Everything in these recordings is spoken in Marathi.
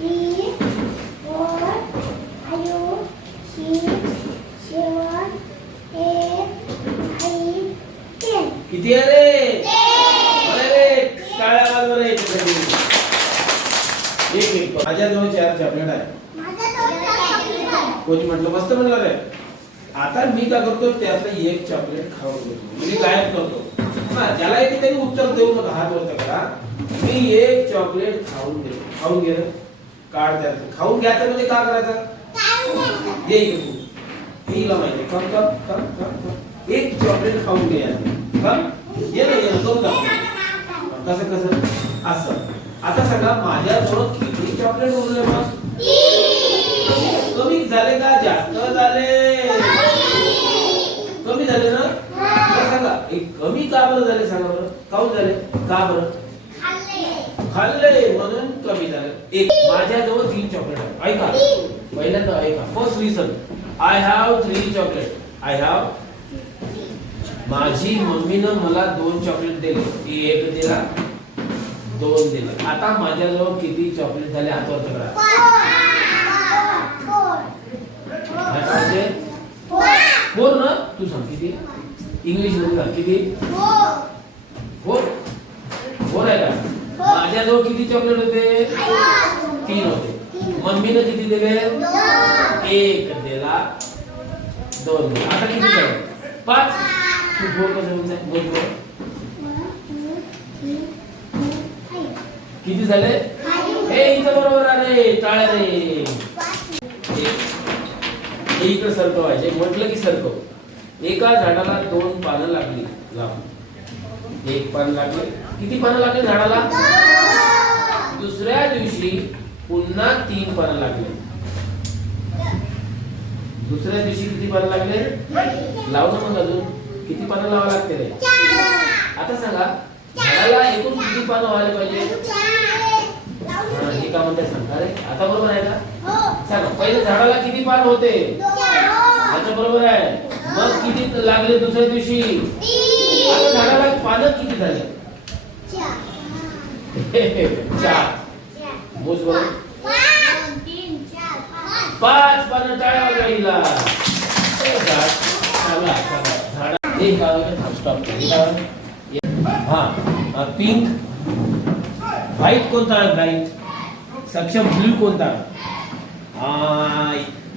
3 4 5 6 7 8 9 10 किती आहे रे? अरे टाळ्या वाजवा रे त्याच्यासाठी. एक मिनिट, माझ्याजवळ 4 चॉकलेट आहे. कोणी म्हटलं मस्त म्हणलं रे. आता मी काय करतो त्यातलं एक चॉकलेट खाऊन घेतो, म्हणजे गायब करतो. हा, ज्याला येते त्यांनी उत्तर देऊ नका, हात वर करा. मी एक चॉकलेट खाऊन घेतो. खाऊन घे रे. काढ त्यातलं. खाऊन घ्यायचं म्हणजे काय करायचं? ये इकडे तू. हिला माहिती. कम कम कम कम कम. एक चॉकलेट खाऊन घे यार. कम. ये ना ये ना कम कम. कसं कसं असं. आता सांगा माझ्याजवळ किती चॉकलेट उरले मग? कमी झाले का जास्त झाले? कमी झाले ना? सांगा एक कमी का बरं झाले? सांगा बरं. काऊन झाले? का बरं? खाल्ले म्हणून कमी झाले. एक माझ्याजवळ 3 चॉकलेट आहे. ऐका पहिल्यांदा ऐका. First reason I have 3 chocolate. I have. माझी मम्मीनं मला 2 चॉकलेट दिले. ती एक दिला 2 दिला. आता माझ्याजवळ किती चॉकलेट झाले हातावर पकडा. फोर ना? तू सांग किती? इंग्लिश मध्ये सांग किती? 4 आहे का? माझ्याजवळ किती चॉकलेट होते? 3 होते. मम्मीने किती दिले? 1 दिला 2 दिला. आता किती झाले? 5. तू 4 कसं म्हणताय? किती झाले? हे इथं बरोबर आहे. टाळ्या रे. हे इकडे सरकवायचे. म्हटलं की सरकव. एका झाडाला 2 पानं लागली. लाव. 1 पान लागले. किती पानं लागले झाडाला? दुसऱ्या दिवशी पुन्हा 3 पानं लागले. दुसऱ्या दिवशी किती पानं लागले? लाव ना मग अजून. किती पानं लावा लागते रे? आता सांगा झाडाला एकूण किती पानं व्हायला पाहिजे? हे का म्हणते सांगा रे. आता बरोबर आहे का? सांगा पहिले झाडाला किती पान होते? अच्छा बरोबर आहे. मग किती लागले दुसऱ्या दिवशी? आता झाडाला पानं किती झाले? 4. मोज बरं. 5 पानं. टाळ्या वाजवायला. चला झाडा हे गावाला स्टॉप. हा पिंक. व्हाईट कोणता आहे? व्हाईट. सक्षम ब्लू कोणता?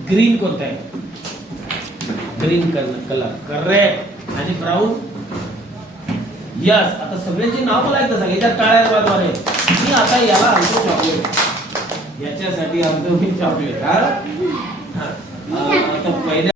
ग्रीन कोणता आहे? Green colour. करेक्ट. आणि ब्राऊन? यस. आता सगळ्यांची नाव मला एकदा सांगा. याच्यात टाळ्या वाजवा रे. मी आता याला आणतो चॉकलेट. याच्यासाठी आणतो मी चॉकलेट. हा